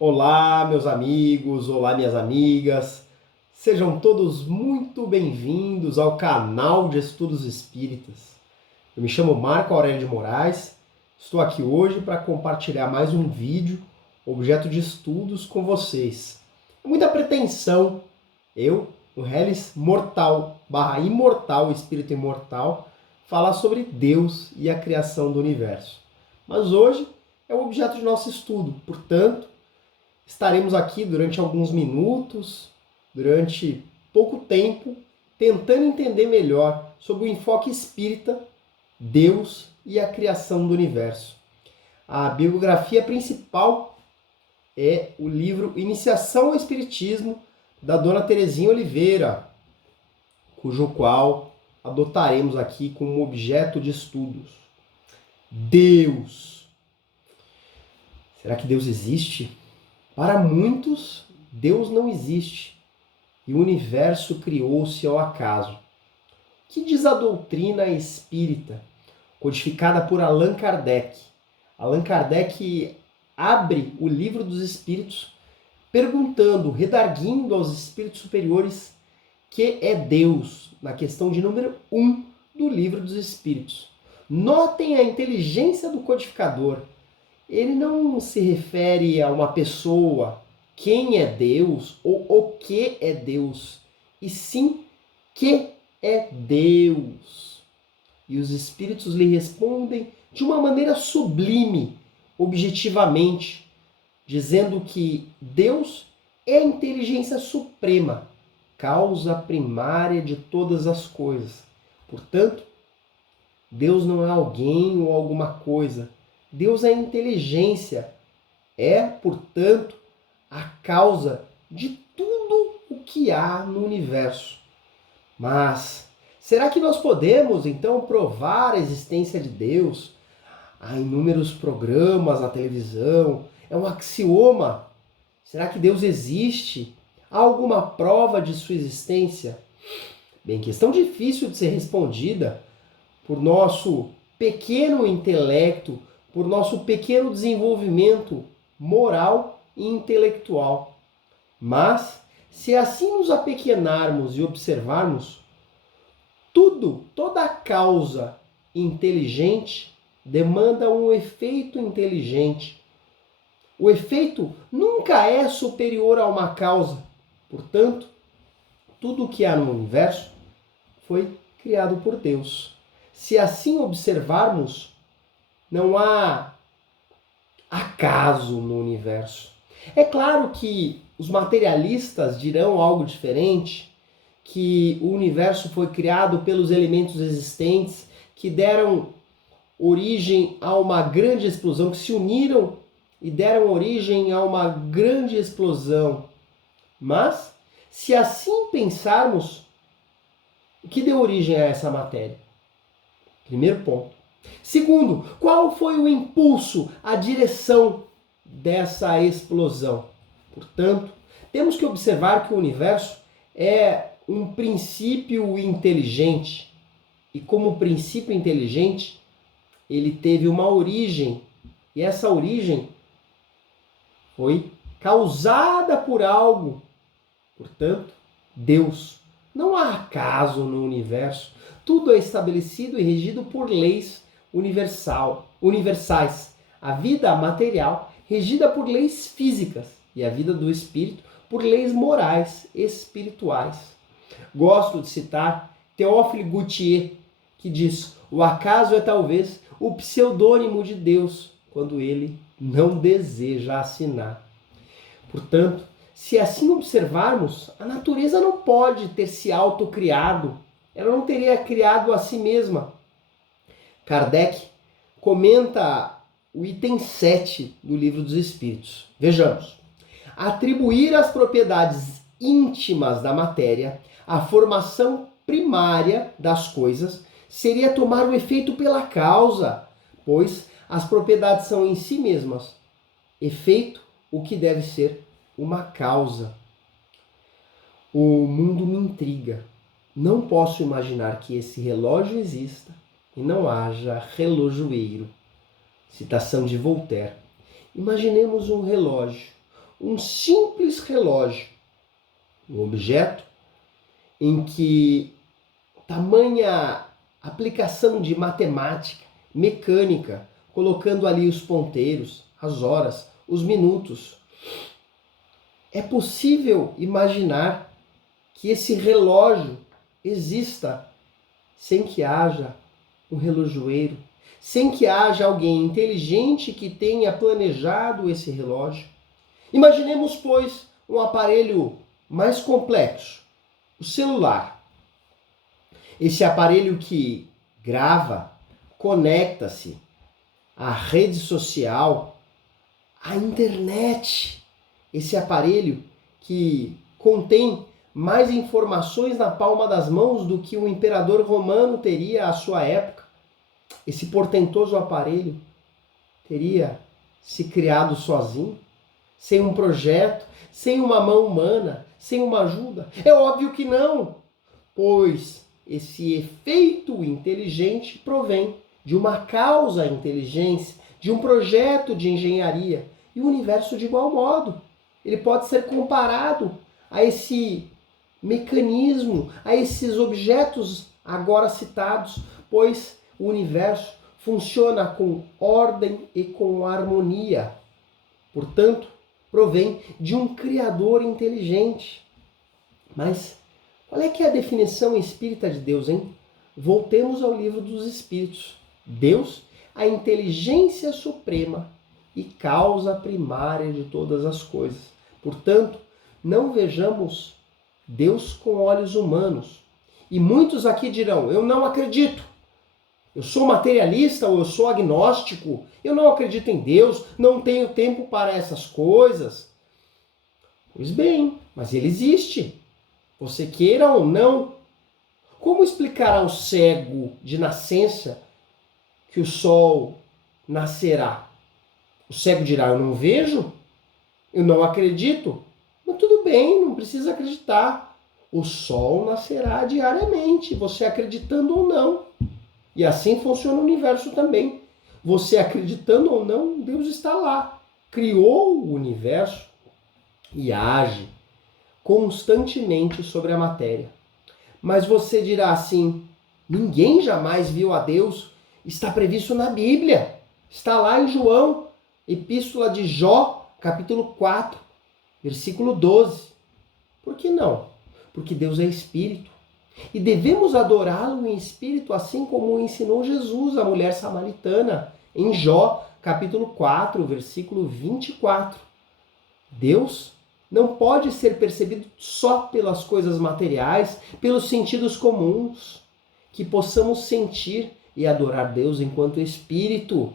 Olá, meus amigos, olá, minhas amigas. Sejam todos muito bem-vindos ao canal de Estudos Espíritas. Eu me chamo Marco Aurélio de Moraes, estou aqui hoje para compartilhar mais um vídeo, objeto de estudos, com vocês. É muita pretensão, eu, um Reles mortal / imortal, espírito imortal, falar sobre Deus e a criação do universo. Mas hoje é o objeto de nosso estudo, portanto, estaremos aqui durante alguns minutos, durante pouco tempo, tentando entender melhor sobre o enfoque espírita, Deus e a criação do universo. A bibliografia principal é o livro Iniciação ao Espiritismo, da Dona Terezinha Oliveira, cujo qual adotaremos aqui como objeto de estudos. Deus. Será que Deus existe? Para muitos, Deus não existe e o universo criou-se ao acaso. O que diz a doutrina espírita, codificada por Allan Kardec? Allan Kardec abre o Livro dos Espíritos perguntando, redarguindo aos espíritos superiores que é Deus, na questão de número 1 do Livro dos Espíritos. Notem a inteligência do codificador. Ele não se refere a uma pessoa, quem é Deus ou o que é Deus, e sim que é Deus. E os espíritos lhe respondem de uma maneira sublime, objetivamente, dizendo que Deus é a inteligência suprema, causa primária de todas as coisas. Portanto, Deus não é alguém ou alguma coisa. Deus é a inteligência, é, portanto, a causa de tudo o que há no universo. Mas será que nós podemos, então, provar a existência de Deus? Há inúmeros programas na televisão, é um axioma. Será que Deus existe? Há alguma prova de sua existência? Bem, questão difícil de ser respondida por nosso pequeno intelecto, por nosso pequeno desenvolvimento moral e intelectual. Mas, se assim nos apequenarmos e observarmos, toda a causa inteligente demanda um efeito inteligente. O efeito nunca é superior a uma causa. Portanto, tudo o que há no universo foi criado por Deus. Se assim observarmos, não há acaso no universo. É claro que os materialistas dirão algo diferente, que o universo foi criado pelos elementos existentes que deram origem a uma grande explosão, que se uniram e deram origem a uma grande explosão. Mas, se assim pensarmos, o que deu origem a essa matéria? Primeiro ponto. Segundo, qual foi o impulso, a direção dessa explosão? Portanto, temos que observar que o universo é um princípio inteligente. E como princípio inteligente, ele teve uma origem. E essa origem foi causada por algo. Portanto, Deus. Não há acaso no universo. Tudo é estabelecido e regido por leis universais. A vida material regida por leis físicas e a vida do espírito por leis morais espirituais. Gosto de citar Théophile Gautier, que diz: o acaso é talvez o pseudônimo de Deus, quando ele não deseja assinar. Portanto, se assim observarmos, a natureza não pode ter se autocriado. Ela não teria criado a si mesma. Kardec comenta o item 7 do Livro dos Espíritos. Vejamos. Atribuir as propriedades íntimas da matéria à formação primária das coisas seria tomar o efeito pela causa, pois as propriedades são em si mesmas efeito, o que deve ser uma causa. O mundo me intriga. Não posso imaginar que esse relógio exista e não haja relojoeiro. Citação de Voltaire. Imaginemos um relógio. um simples relógio, um objeto em que tamanha aplicação de matemática, mecânica, colocando ali os ponteiros, as horas, os minutos. É possível imaginar que esse relógio exista sem que haja um relojoeiro, sem que haja alguém inteligente que tenha planejado esse relógio. Imaginemos, pois, um aparelho mais complexo, o celular. Esse aparelho que grava, conecta-se à rede social, à internet. Esse aparelho que contém mais informações na palma das mãos do que o imperador romano teria à sua época. Esse portentoso aparelho teria se criado sozinho, sem um projeto, sem uma mão humana, sem uma ajuda? É óbvio que não, pois esse efeito inteligente provém de uma causa inteligência, de um projeto de engenharia. E o universo de igual modo. Ele pode ser comparado a esse mecanismo, a esses objetos agora citados, pois o universo funciona com ordem e com harmonia. Portanto, provém de um Criador inteligente. Mas qual é que é a definição espírita de Deus, hein? Voltemos ao livro dos Espíritos. Deus, a inteligência suprema e causa primária de todas as coisas. Portanto, não vejamos Deus com olhos humanos. E muitos aqui dirão, eu não acredito. Eu sou materialista ou eu sou agnóstico. Eu não acredito em Deus, não tenho tempo para essas coisas. Pois bem, mas ele existe. Você queira ou não. Como explicar ao cego de nascença que o sol nascerá? O cego dirá, eu não vejo, eu não acredito. Mas tudo bem, não precisa acreditar. O sol nascerá diariamente, você acreditando ou não. E assim funciona o universo também. Você acreditando ou não, Deus está lá. Criou o universo e age constantemente sobre a matéria. Mas você dirá assim, ninguém jamais viu a Deus. Está previsto na Bíblia. Está lá em João, Epístola de Jó, capítulo 4, versículo 12. Por que não? Porque Deus é Espírito. E devemos adorá-lo em espírito, assim como ensinou Jesus, a mulher samaritana, em Jó, capítulo 4, versículo 24. Deus não pode ser percebido só pelas coisas materiais, pelos sentidos comuns, que possamos sentir e adorar Deus enquanto Espírito.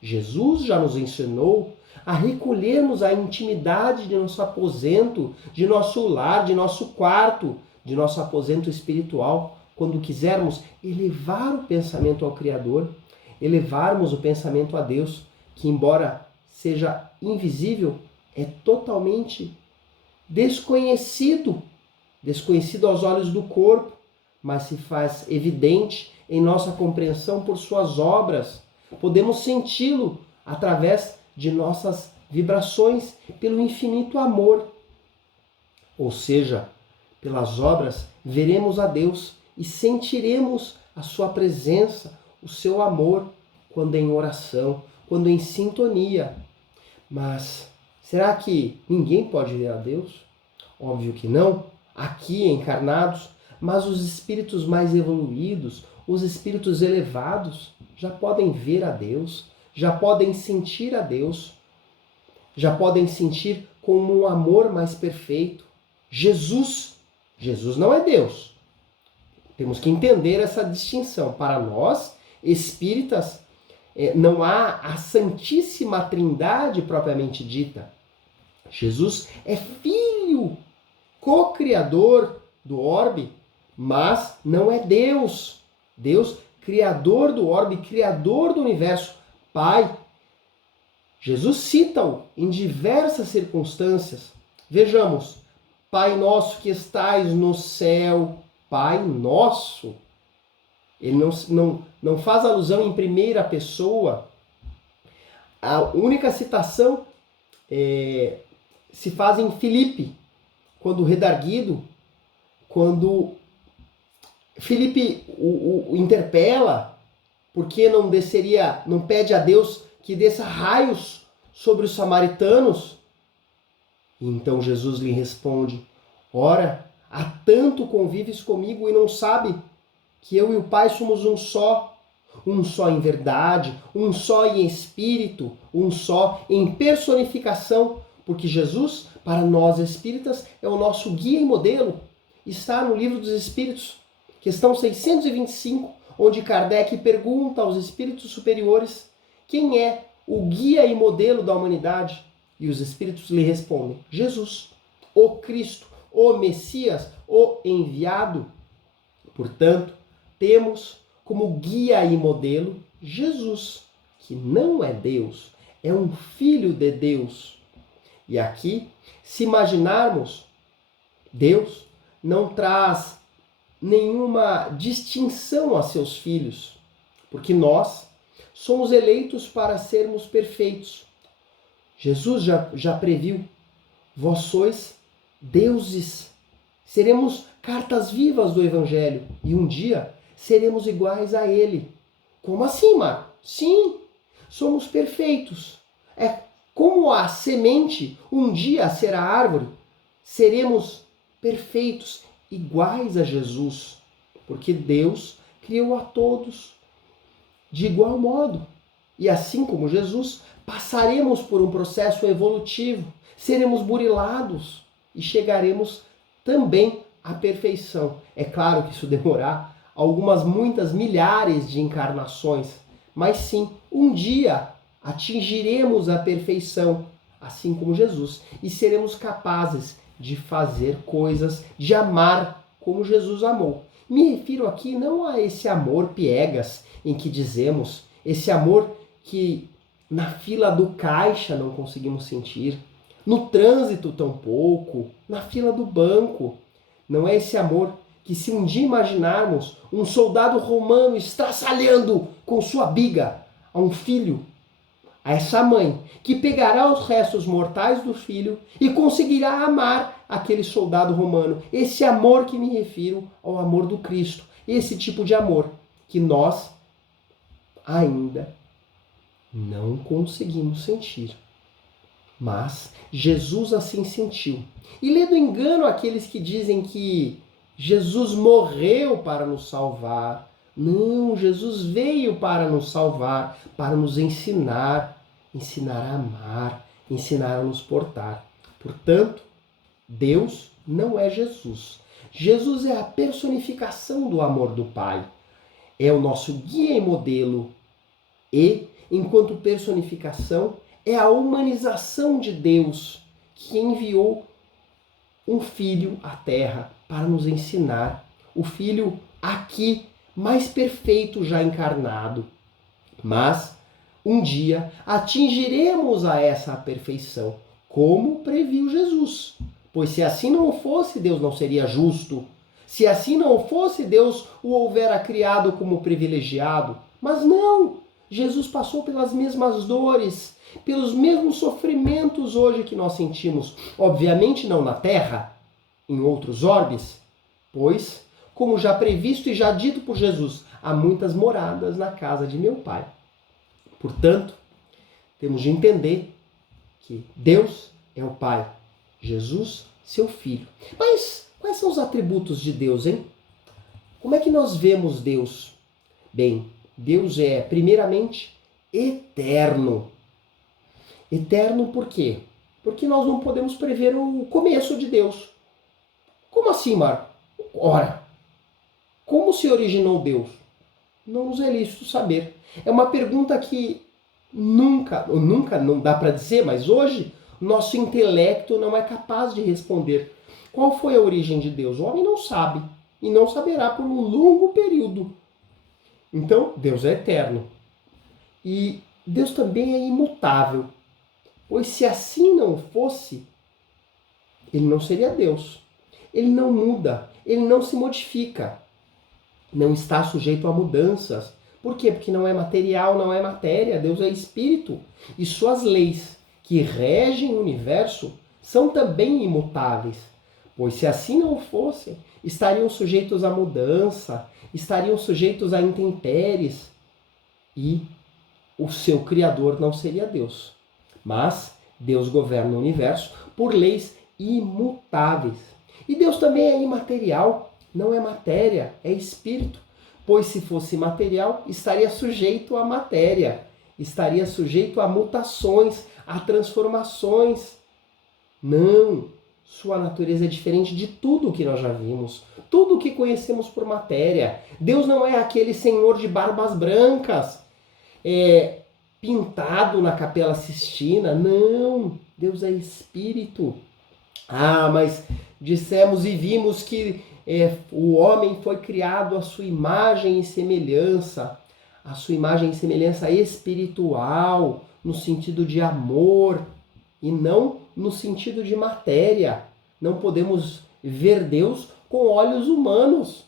Jesus já nos ensinou a recolhermos à intimidade de nosso aposento, de nosso lar, de nosso quarto, de nosso aposento espiritual, quando quisermos elevar o pensamento ao Criador, elevarmos o pensamento a Deus, que embora seja invisível, é totalmente desconhecido aos olhos do corpo, mas se faz evidente em nossa compreensão por suas obras. Podemos senti-lo através de nossas vibrações, pelo infinito amor. Ou seja, pelas obras veremos a Deus e sentiremos a sua presença, o seu amor, quando em oração, quando em sintonia. Mas será que ninguém pode ver a Deus? Óbvio que não, aqui encarnados, mas os espíritos mais evoluídos, os espíritos elevados, já podem ver a Deus, já podem sentir a Deus, já podem sentir como um amor mais perfeito. Jesus não é Deus. Temos que entender essa distinção. Para nós, espíritas, não há a Santíssima Trindade propriamente dita. Jesus é Filho, co-criador do orbe, mas não é Deus. Deus, criador do orbe, criador do universo, Pai. Jesus cita-o em diversas circunstâncias. Vejamos, Pai nosso que estais no céu, Pai nosso. Ele não faz alusão em primeira pessoa. A única citação se faz em Filipe, quando redarguido, quando Filipe o interpela, porque não desceria, não pede a Deus que desça raios sobre os samaritanos. E então Jesus lhe responde: ora, há tanto convives comigo e não sabe que eu e o Pai somos um só em verdade, um só em espírito, um só em personificação, porque Jesus, para nós espíritas, é o nosso guia e modelo. Está no Livro dos Espíritos, questão 625, onde Kardec pergunta aos espíritos superiores quem é o guia e modelo da humanidade. E os espíritos lhe respondem: Jesus, o Cristo, o Messias, o enviado. Portanto, temos como guia e modelo Jesus, que não é Deus, é um filho de Deus. E aqui, se imaginarmos, Deus não traz nenhuma distinção a seus filhos, porque nós somos eleitos para sermos perfeitos. Jesus já previu: vós sois deuses, seremos cartas vivas do Evangelho e um dia seremos iguais a Ele. Como assim, Marco? Sim, somos perfeitos. É como a semente um dia será árvore, seremos perfeitos, iguais a Jesus, porque Deus criou a todos de igual modo. E assim como Jesus, passaremos por um processo evolutivo, seremos burilados e chegaremos também à perfeição. É claro que isso demorar muitas milhares de encarnações, mas sim, um dia atingiremos a perfeição, assim como Jesus, e seremos capazes de fazer coisas, de amar como Jesus amou. Me refiro aqui não a esse amor piegas, em que dizemos, esse amor que na fila do caixa não conseguimos sentir, no trânsito tampouco, na fila do banco. Não é esse amor que, se um dia imaginarmos um soldado romano estraçalhando com sua biga a um filho, a essa mãe, que pegará os restos mortais do filho e conseguirá amar aquele soldado romano. Esse amor que me refiro ao amor do Cristo. Esse tipo de amor que nós ainda não conseguimos sentir. Mas Jesus assim sentiu. E lê do engano aqueles que dizem que Jesus morreu para nos salvar. Não, Jesus veio para nos salvar, para nos ensinar a amar, ensinar a nos portar. Portanto, Deus não é Jesus. Jesus é a personificação do amor do Pai. É o nosso guia e modelo. E, enquanto personificação, é a humanização de Deus, que enviou um filho à Terra para nos ensinar. O filho aqui mais perfeito já encarnado. Mas um dia atingiremos a essa perfeição, como previu Jesus. Pois se assim não fosse, Deus não seria justo. Se assim não fosse, Deus o houvera criado como privilegiado. Mas não! Jesus passou pelas mesmas dores, pelos mesmos sofrimentos hoje que nós sentimos. Obviamente não na Terra, em outros orbes, pois, como já previsto e já dito por Jesus, há muitas moradas na casa de meu Pai. Portanto, temos de entender que Deus é o Pai, Jesus, seu Filho. Mas quais são os atributos de Deus, hein? Como é que nós vemos Deus? Bem, Deus é, primeiramente, eterno. Eterno por quê? Porque nós não podemos prever o começo de Deus. Como assim, Marco? Ora, como se originou Deus? Não nos é lícito saber. É uma pergunta que nunca não dá para dizer, mas hoje nosso intelecto não é capaz de responder. Qual foi a origem de Deus? O homem não sabe e não saberá por um longo período. Então, Deus é eterno. E Deus também é imutável. Pois se assim não fosse, ele não seria Deus. Ele não muda, ele não se modifica. Não está sujeito a mudanças. Por quê? Porque não é material, não é matéria. Deus é espírito. E suas leis que regem o universo são também imutáveis, pois se assim não fossem, estariam sujeitos à mudança, estariam sujeitos a intempéries e o seu Criador não seria Deus. Mas Deus governa o universo por leis imutáveis. E Deus também é imaterial, não é matéria, é espírito. Pois se fosse material, estaria sujeito à matéria, estaria sujeito a mutações, a transformações. Não, sua natureza é diferente de tudo o que nós já vimos, tudo o que conhecemos por matéria. Deus não é aquele senhor de barbas brancas, pintado na Capela Sistina. Não, Deus é espírito. Ah, mas dissemos e vimos que o homem foi criado à sua imagem e semelhança, a sua imagem e semelhança espiritual, no sentido de amor, e não no sentido de matéria. Não podemos ver Deus com olhos humanos.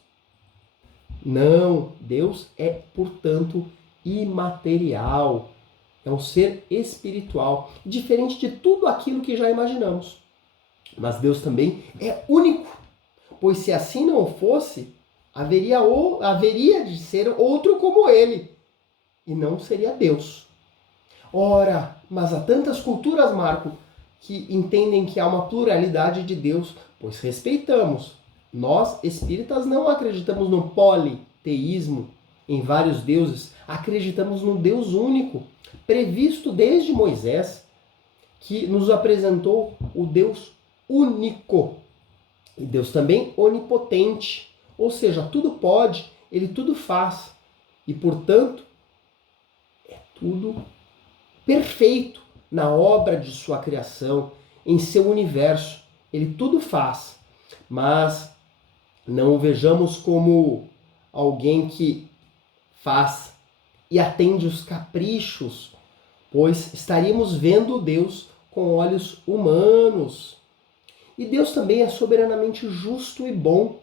Não, Deus é, portanto, imaterial. É um ser espiritual, diferente de tudo aquilo que já imaginamos. Mas Deus também é único, pois se assim não fosse, haveria de ser outro como ele, e não seria Deus. Ora, mas há tantas culturas, Marco, que entendem que há uma pluralidade de Deus, pois respeitamos. Nós, espíritas, não acreditamos no politeísmo, em vários deuses, acreditamos no Deus único, previsto desde Moisés, que nos apresentou o Deus único. E Deus também onipotente, ou seja, tudo pode, ele tudo faz. E, portanto, é tudo perfeito na obra de sua criação, em seu universo. Ele tudo faz. Mas não o vejamos como alguém que faz e atende os caprichos, pois estaríamos vendo Deus com olhos humanos. E Deus também é soberanamente justo e bom.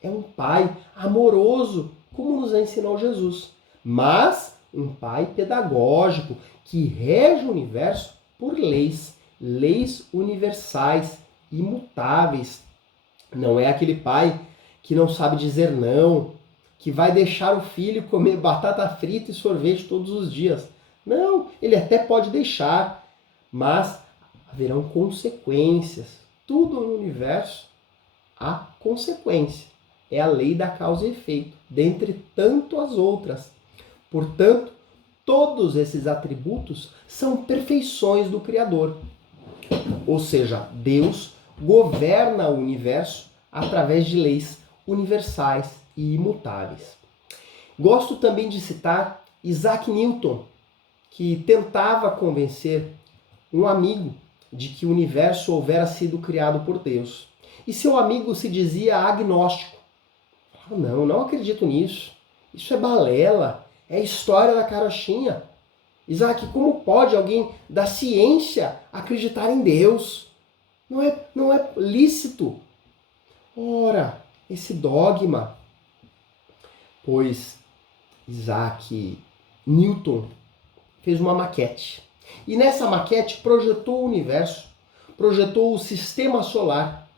É um Pai amoroso, como nos ensinou Jesus. Mas um Pai pedagógico que rege o universo por leis, leis universais, imutáveis. Não é aquele pai que não sabe dizer não, que vai deixar o filho comer batata frita e sorvete todos os dias. Não, ele até pode deixar, mas haverão consequências. Tudo no universo há consequência. É a lei da causa e efeito, dentre tantas outras. Portanto, todos esses atributos são perfeições do Criador. Ou seja, Deus governa o universo através de leis universais e imutáveis. Gosto também de citar Isaac Newton, que tentava convencer um amigo de que o universo houvera sido criado por Deus. E seu amigo se dizia agnóstico. Não, não acredito nisso. Isso é balela, é história da carochinha. Isaac, como pode alguém da ciência acreditar em Deus? Não é lícito. Ora, esse dogma. Pois Isaac Newton fez uma maquete. E nessa maquete projetou o universo, projetou o sistema solar,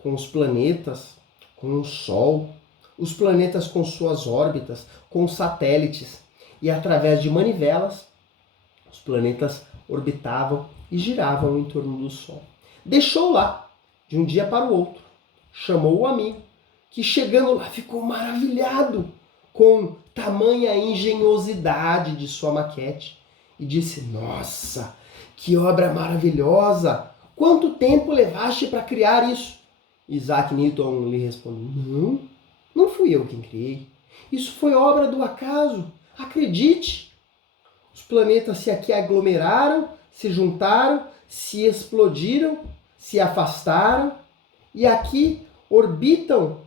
com os planetas, com o Sol, os planetas com suas órbitas, com os satélites. E através de manivelas, os planetas orbitavam e giravam em torno do Sol. Deixou lá, de um dia para o outro. Chamou o amigo, que chegando lá ficou maravilhado com tamanha engenhosidade de sua maquete. E disse, nossa, que obra maravilhosa! Quanto tempo levaste para criar isso? Isaac Newton lhe respondeu, não fui eu quem criei. Isso foi obra do acaso. Acredite! Os planetas se aqui aglomeraram, se juntaram, se explodiram, se afastaram e aqui orbitam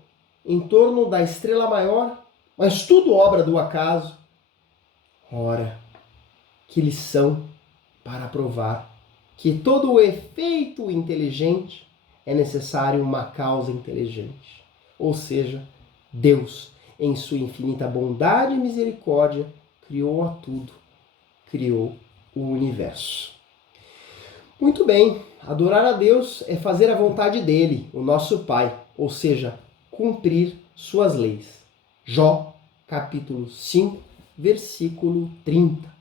em torno da estrela maior, mas tudo obra do acaso. Ora, que lição para provar que todo o efeito inteligente é necessário uma causa inteligente. Ou seja, Deus, em sua infinita bondade e misericórdia, criou a tudo, criou o universo. Muito bem, adorar a Deus é fazer a vontade dele, o nosso Pai, ou seja, cumprir suas leis. Jó, capítulo 5, versículo 30.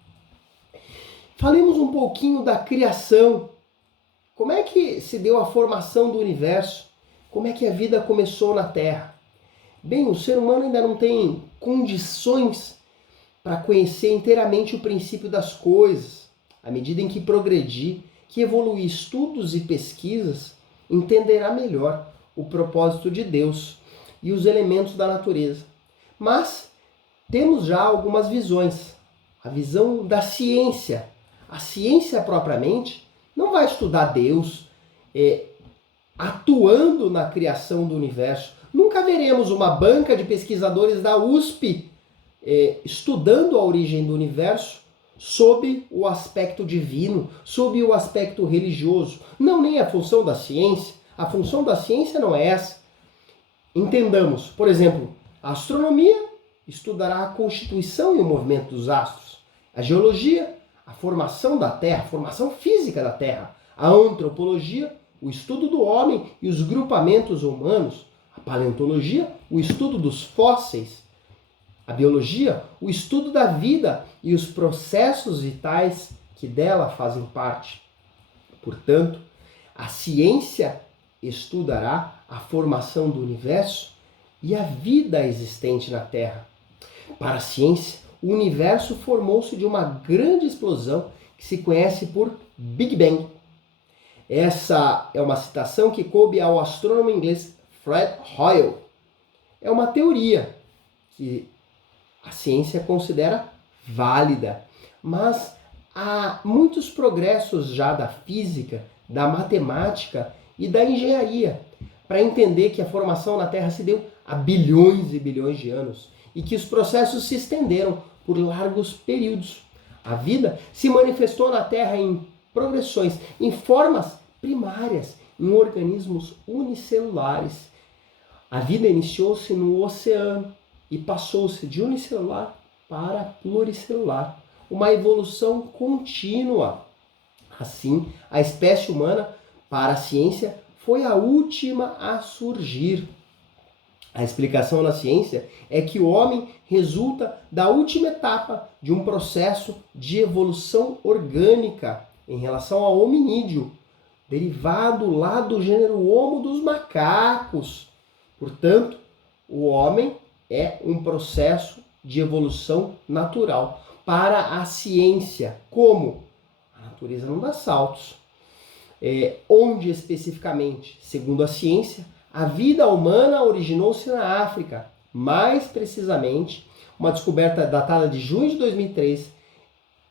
Falemos um pouquinho da criação. Como é que se deu a formação do universo? Como é que a vida começou na Terra? Bem, o ser humano ainda não tem condições para conhecer inteiramente o princípio das coisas. À medida em que progredir, que evoluir estudos e pesquisas, entenderá melhor o propósito de Deus e os elementos da natureza. Mas temos já algumas visões. A visão da ciência. A ciência propriamente não vai estudar Deus atuando na criação do universo. Nunca veremos uma banca de pesquisadores da USP estudando a origem do universo sob o aspecto divino, sob o aspecto religioso. Não, nem a função da ciência. A função da ciência não é essa. Entendamos, por exemplo, a astronomia estudará a constituição e o movimento dos astros. A geologia, a formação da Terra, a formação física da Terra. A antropologia, o estudo do homem e os grupamentos humanos. A paleontologia, o estudo dos fósseis. A biologia, o estudo da vida e os processos vitais que dela fazem parte. Portanto, a ciência estudará a formação do universo e a vida existente na Terra. Para a ciência, o universo formou-se de uma grande explosão que se conhece por Big Bang. Essa é uma citação que coube ao astrônomo inglês Fred Hoyle. É uma teoria que a ciência considera válida, mas há muitos progressos já da física, da matemática e da engenharia para entender que a formação na Terra se deu há bilhões e bilhões de anos e que os processos se estenderam por largos períodos. A vida se manifestou na Terra em progressões, em formas primárias, em organismos unicelulares. A vida iniciou-se no oceano e passou-se de unicelular para pluricelular. Uma evolução contínua. Assim, a espécie humana, para a ciência, foi a última a surgir. A explicação na ciência é que o homem resulta da última etapa de um processo de evolução orgânica em relação ao hominídeo, derivado lá do gênero Homo dos macacos. Portanto, o homem é um processo de evolução natural. Para a ciência, como? A natureza não dá saltos. Onde especificamente? Segundo a ciência, a vida humana originou-se na África. Mais precisamente, uma descoberta datada de junho de 2003,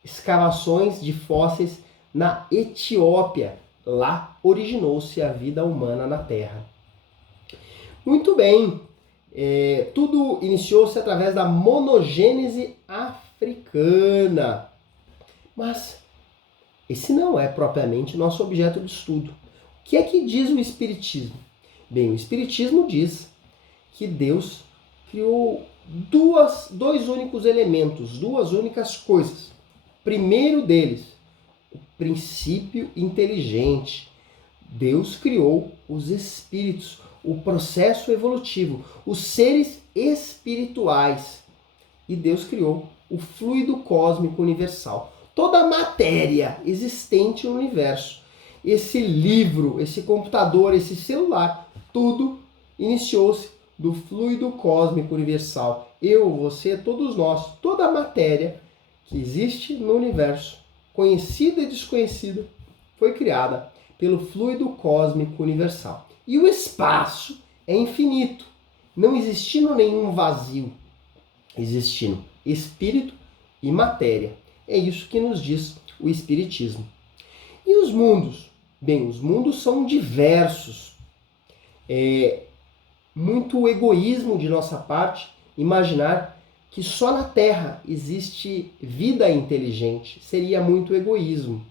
escavações de fósseis na Etiópia. Lá originou-se a vida humana na Terra. Muito bem, tudo iniciou-se através da monogênese africana. Mas esse não é propriamente nosso objeto de estudo. O que é que diz o Espiritismo? Bem, o Espiritismo diz que Deus criou dois únicos elementos, duas únicas coisas. Primeiro deles, o princípio inteligente. Deus criou os espíritos, o processo evolutivo, os seres espirituais. E Deus criou o fluido cósmico universal. Toda a matéria existente no universo. Esse livro, esse computador, esse celular, tudo iniciou-se do fluido cósmico universal. Eu, você, todos nós, toda a matéria que existe no universo, conhecida e desconhecida, foi criada pelo fluido cósmico universal. E o espaço é infinito, não existindo nenhum vazio, existindo espírito e matéria. É isso que nos diz o Espiritismo. E os mundos? Bem, os mundos são diversos. É muito egoísmo de nossa parte imaginar que só na Terra existe vida inteligente. Seria muito egoísmo.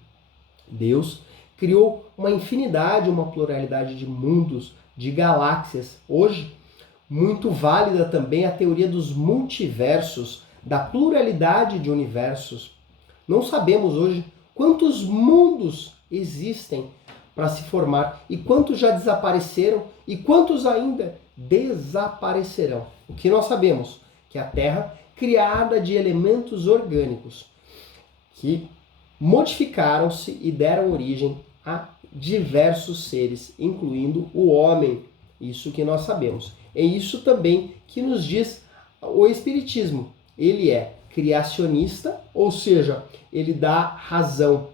Deus criou uma infinidade, uma pluralidade de mundos, de galáxias. Hoje, muito válida também a teoria dos multiversos, da pluralidade de universos. Não sabemos hoje quantos mundos existem para se formar, e quantos já desapareceram, e quantos ainda desaparecerão. O que nós sabemos? Que a Terra, criada de elementos orgânicos, que modificaram-se e deram origem a diversos seres, incluindo o homem. Isso que nós sabemos. É isso também que nos diz o Espiritismo. Ele é criacionista, ou seja, ele dá razão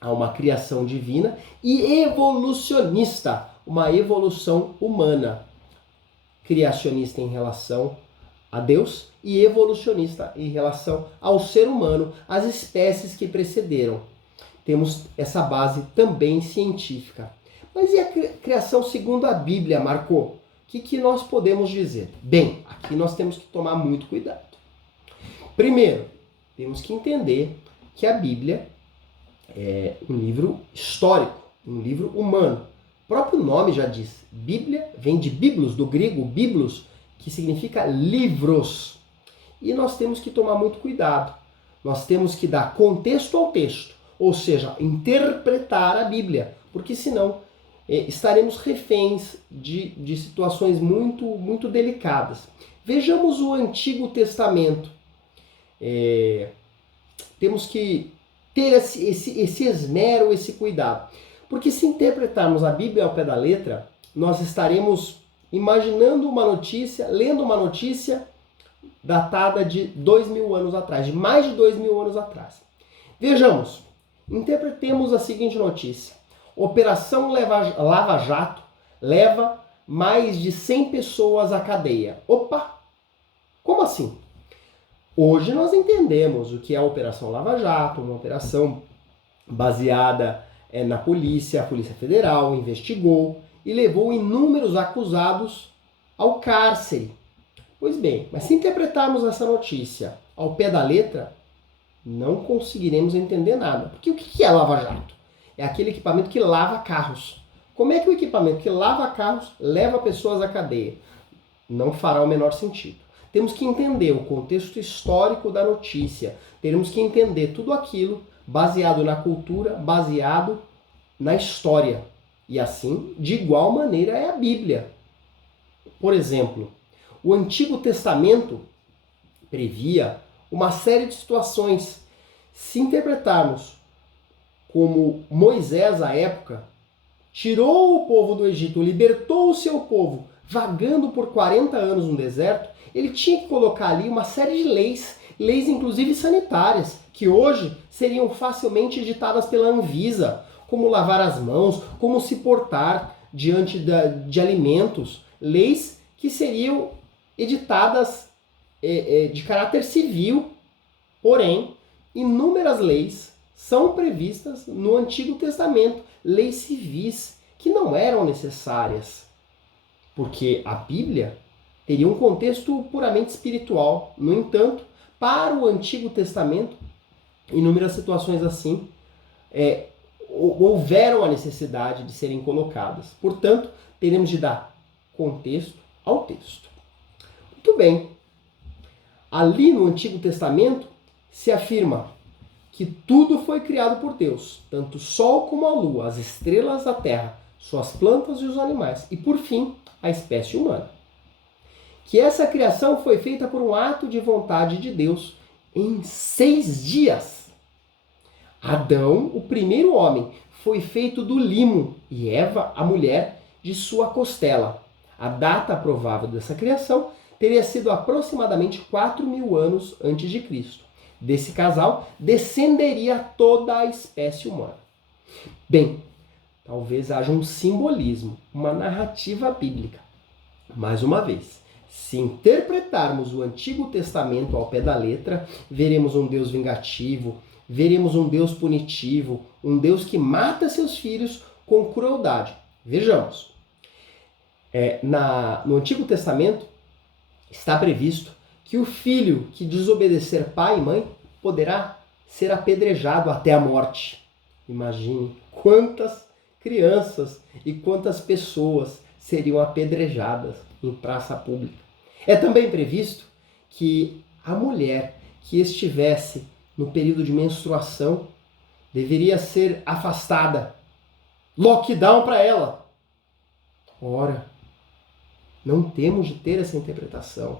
a uma criação divina, e evolucionista, uma evolução humana. Criacionista em relação a Deus e evolucionista em relação ao ser humano, às espécies que precederam. Temos essa base também científica. Mas e a criação segundo a Bíblia, Marco? O que nós podemos dizer? Bem, aqui nós temos que tomar muito cuidado. Primeiro, temos que entender que a Bíblia é um livro histórico, um livro humano. O próprio nome já diz. Bíblia vem de biblos, do grego biblos, que significa livros. E nós temos que tomar muito cuidado. Nós temos que dar contexto ao texto, ou seja, interpretar a Bíblia, porque senão estaremos reféns de situações muito delicadas. Vejamos o Antigo Testamento. Temos que ter esse esmero, esse cuidado. Porque se interpretarmos a Bíblia ao pé da letra, nós estaremos imaginando uma notícia, lendo uma notícia datada de 2000 anos atrás, de mais de 2000 anos atrás. Vejamos, interpretemos a seguinte notícia. Operação Lava Jato leva mais de 100 pessoas à cadeia. Opa! Como assim? Hoje nós entendemos o que é a Operação Lava Jato, uma operação baseada na polícia. A Polícia Federal investigou e levou inúmeros acusados ao cárcere. Pois bem, mas se interpretarmos essa notícia ao pé da letra, não conseguiremos entender nada. Porque o que é Lava Jato? É aquele equipamento que lava carros. Como é que o equipamento que lava carros leva pessoas à cadeia? Não fará o menor sentido. Temos que entender o contexto histórico da notícia. Teremos que entender tudo aquilo baseado na cultura, baseado na história. E assim, de igual maneira, é a Bíblia. Por exemplo, o Antigo Testamento previa uma série de situações. Se interpretarmos como Moisés, à época, tirou o povo do Egito, libertou o seu povo, vagando por 40 anos no deserto, ele tinha que colocar ali uma série de leis inclusive sanitárias, que hoje seriam facilmente editadas pela Anvisa, como lavar as mãos, como se portar diante de alimentos, leis que seriam editadas de caráter civil, porém, inúmeras leis são previstas no Antigo Testamento, leis civis que não eram necessárias, porque a Bíblia teria um contexto puramente espiritual. No entanto, para o Antigo Testamento, inúmeras situações assim houveram a necessidade de serem colocadas. Portanto, teremos de dar contexto ao texto. Muito bem. Ali no Antigo Testamento se afirma que tudo foi criado por Deus, tanto o sol como a lua, as estrelas da terra, suas plantas e os animais, e por fim, a espécie humana. Que essa criação foi feita por um ato de vontade de Deus em 6 dias. Adão, o primeiro homem, foi feito do limo e Eva, a mulher, de sua costela. A data provável dessa criação teria sido aproximadamente 4.000 anos antes de Cristo. Desse casal descenderia toda a espécie humana. Bem, talvez haja um simbolismo, uma narrativa bíblica. Mais uma vez, se interpretarmos o Antigo Testamento ao pé da letra, veremos um Deus vingativo, veremos um Deus punitivo, um Deus que mata seus filhos com crueldade. Vejamos, no Antigo Testamento está previsto que o filho que desobedecer pai e mãe poderá ser apedrejado até a morte. Imagine quantas crianças e quantas pessoas seriam apedrejadas em praça pública. É também previsto que a mulher que estivesse no período de menstruação deveria ser afastada. Lockdown para ela. Ora, não temos de ter essa interpretação,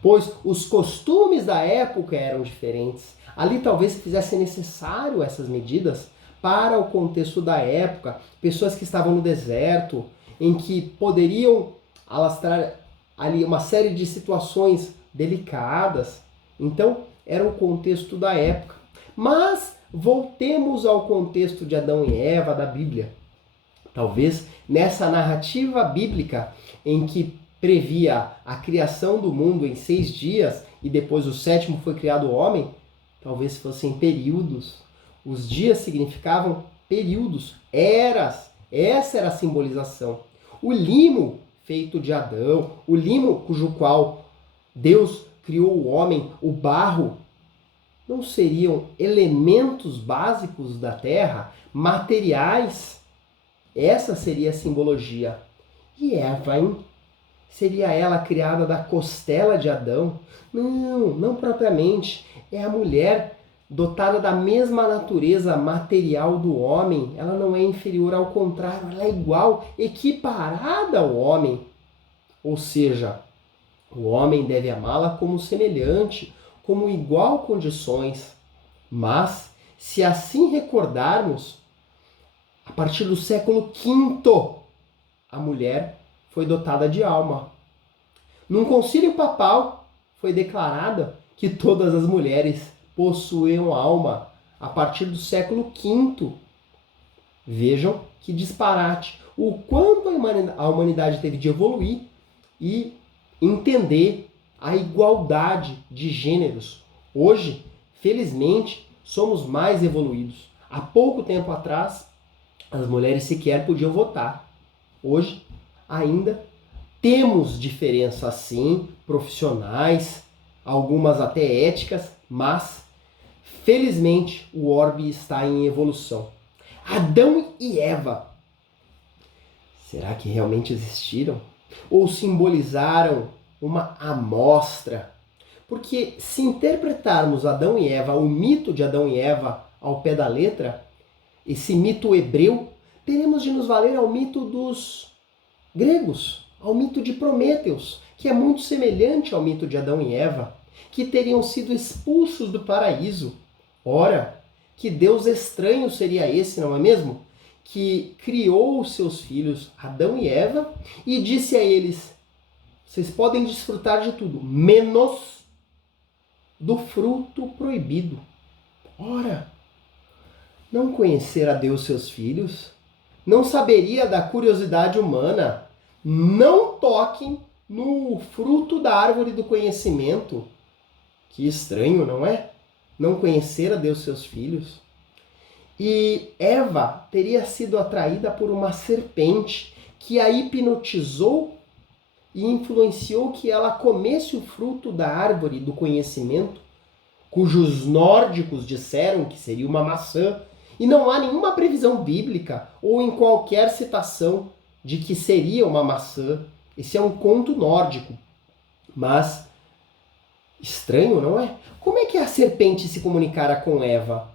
pois os costumes da época eram diferentes. Ali talvez fizesse necessário essas medidas para o contexto da época, pessoas que estavam no deserto, em que poderiam alastrar ali uma série de situações delicadas. Então, era o contexto da época. Mas voltemos ao contexto de Adão e Eva da Bíblia. Talvez nessa narrativa bíblica em que previa a criação do mundo em 6 dias e depois o 7º foi criado o homem, talvez fossem períodos. Os dias significavam períodos, eras. Essa era a simbolização. O limo feito de Adão, o limo cujo qual Deus criou o homem, o barro, não seriam elementos básicos da terra, materiais? Essa seria a simbologia. E Eva, hein? Seria ela criada da costela de Adão? Não, não propriamente. É a mulher dotada da mesma natureza material do homem. Ela não é inferior, ao contrário, ela é igual, equiparada ao homem. Ou seja, o homem deve amá-la como semelhante, como igual condições. Mas, se assim recordarmos, a partir do século V, a mulher foi dotada de alma. Num concílio papal foi declarado que todas as mulheres possuíam alma a partir do século V. Vejam que disparate. O quanto a humanidade teve de evoluir e entender a igualdade de gêneros. Hoje, felizmente, somos mais evoluídos. Há pouco tempo atrás, as mulheres sequer podiam votar. Hoje, ainda temos diferenças sim, profissionais, algumas até éticas, mas felizmente o orbe está em evolução. Adão e Eva, será que realmente existiram? Ou simbolizaram uma amostra? Porque se interpretarmos Adão e Eva, o mito de Adão e Eva ao pé da letra, esse mito hebreu, teremos de nos valer ao mito dos gregos, ao mito de Prométeus, que é muito semelhante ao mito de Adão e Eva, que teriam sido expulsos do paraíso. Ora, que Deus estranho seria esse, não é mesmo? Que criou os seus filhos, Adão e Eva, e disse a eles: vocês podem desfrutar de tudo, menos do fruto proibido. Ora, não conhecer a Deus seus filhos? Não saberia da curiosidade humana? Não toquem no fruto da árvore do conhecimento. Que estranho, não é? Não conhecer a Deus seus filhos. E Eva teria sido atraída por uma serpente que a hipnotizou e influenciou que ela comesse o fruto da árvore do conhecimento, cujos nórdicos disseram que seria uma maçã. E não há nenhuma previsão bíblica ou em qualquer citação de que seria uma maçã. Esse é um conto nórdico. Mas, estranho, não é? Como é que a serpente se comunicara com Eva?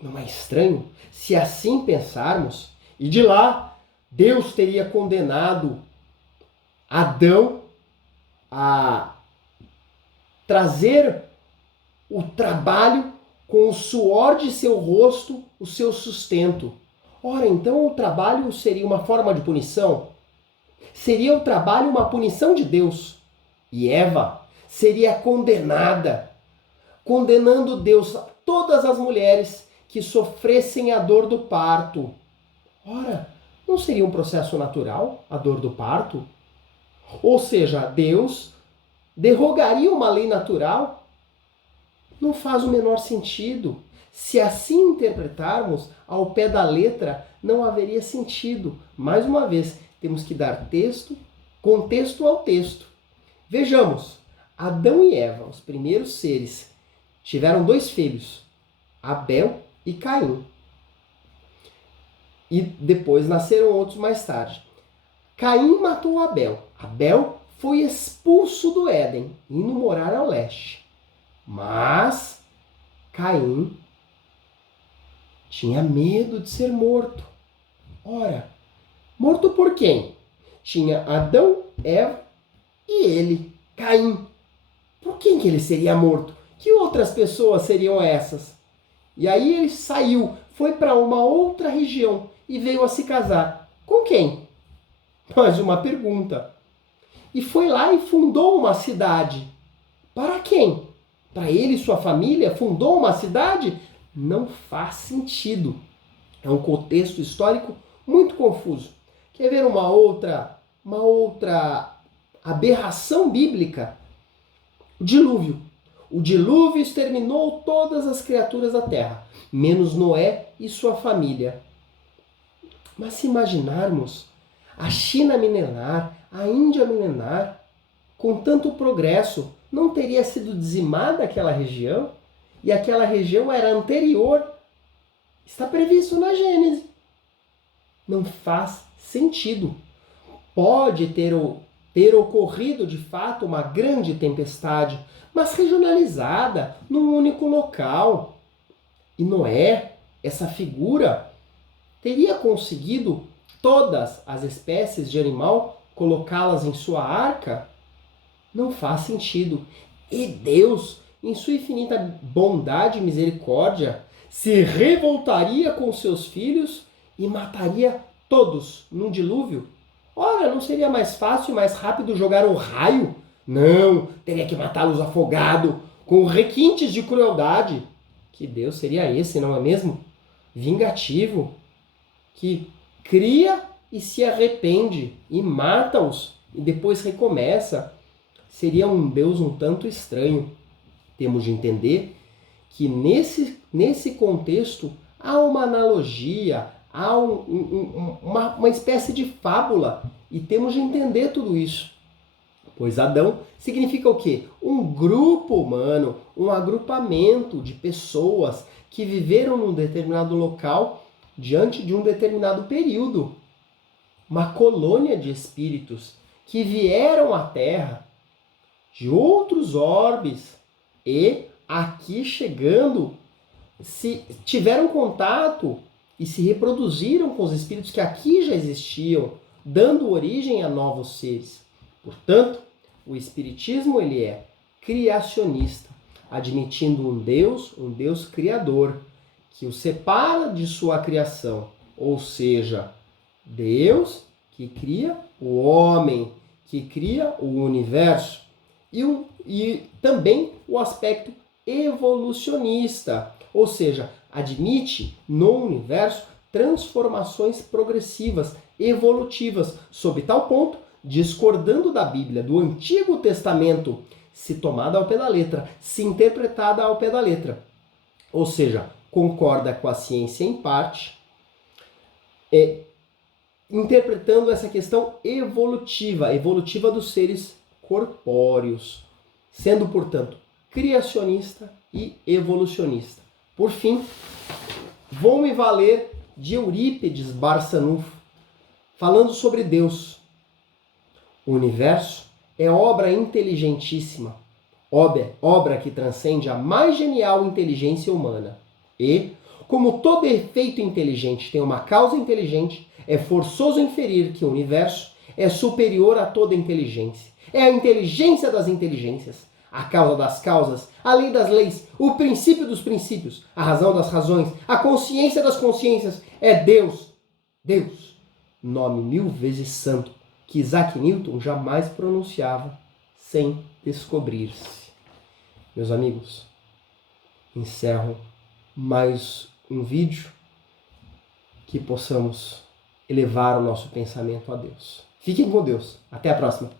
Não é estranho? Se assim pensarmos, e de lá Deus teria condenado Adão a trazer o trabalho com o suor de seu rosto, o seu sustento. Ora, então o trabalho seria uma forma de punição? Seria o trabalho uma punição de Deus? E Eva seria condenada, condenando Deus a todas as mulheres que sofressem a dor do parto. Ora, não seria um processo natural a dor do parto? Ou seja, Deus derrogaria uma lei natural? Não faz o menor sentido. Se assim interpretarmos, ao pé da letra, não haveria sentido. Mais uma vez, temos que dar contexto ao texto. Vejamos, Adão e Eva, os primeiros seres, tiveram 2 filhos, Abel e Caim. E depois nasceram outros mais tarde. Caim matou Abel. Abel foi expulso do Éden, indo morar ao leste. Mas Caim tinha medo de ser morto. Ora, morto por quem? Tinha Adão, Eva e ele, Caim. Por quem que ele seria morto? Que outras pessoas seriam essas? E aí ele saiu, foi para uma outra região e veio a se casar. Com quem? Mais uma pergunta. E foi lá e fundou uma cidade. Para quem? Para ele e sua família? Fundou uma cidade? Não faz sentido. É um contexto histórico muito confuso. Quer ver uma outra aberração bíblica? O dilúvio. O dilúvio exterminou todas as criaturas da terra, menos Noé e sua família. Mas se imaginarmos a China milenar, a Índia milenar, com tanto progresso, não teria sido dizimada aquela região? E aquela região era anterior. Está previsto na Gênesis. Não faz sentido. Pode ter ocorrido de fato uma grande tempestade, mas regionalizada, num único local. E Noé, essa figura, teria conseguido todas as espécies de animal, colocá-las em sua arca? Não faz sentido. E Deus, em sua infinita bondade e misericórdia, se revoltaria com seus filhos e mataria todos num dilúvio? Ora, não seria mais fácil e mais rápido jogar um raio? Não, teria que matá-los afogado, com requintes de crueldade. Que Deus seria esse, não é mesmo? Vingativo, que cria e se arrepende e mata-os e depois recomeça. Seria um Deus um tanto estranho. Temos de entender que nesse contexto há uma analogia, há uma espécie de fábula, e temos de entender tudo isso. Pois Adão significa o quê? Um grupo humano, um agrupamento de pessoas que viveram num determinado local diante de um determinado período. Uma colônia de espíritos que vieram à Terra de outros orbes e aqui chegando se tiveram contato e se reproduziram com os espíritos que aqui já existiam, dando origem a novos seres. Portanto, o espiritismo ele é criacionista, admitindo um Deus criador, que o separa de sua criação, ou seja, Deus que cria o homem, que cria o universo, e também o aspecto evolucionista, ou seja, admite no universo transformações progressivas, evolutivas, sob tal ponto, discordando da Bíblia, do Antigo Testamento, se tomada ao pé da letra, se interpretada ao pé da letra. Ou seja, concorda com a ciência em parte, interpretando essa questão evolutiva dos seres corpóreos, sendo, portanto, criacionista e evolucionista. Por fim, vou me valer de Eurípides Barçanufo, falando sobre Deus. O universo é obra inteligentíssima, obra que transcende a mais genial inteligência humana. E, como todo efeito inteligente tem uma causa inteligente, é forçoso inferir que o universo é superior a toda inteligência. É a inteligência das inteligências, a causa das causas, a lei das leis, o princípio dos princípios, a razão das razões, a consciência das consciências. É Deus. Deus, nome 1000 vezes santo, que Isaac Newton jamais pronunciava sem descobrir-se. Meus amigos, encerro mais um vídeo, que possamos elevar o nosso pensamento a Deus. Fiquem com Deus. Até a próxima.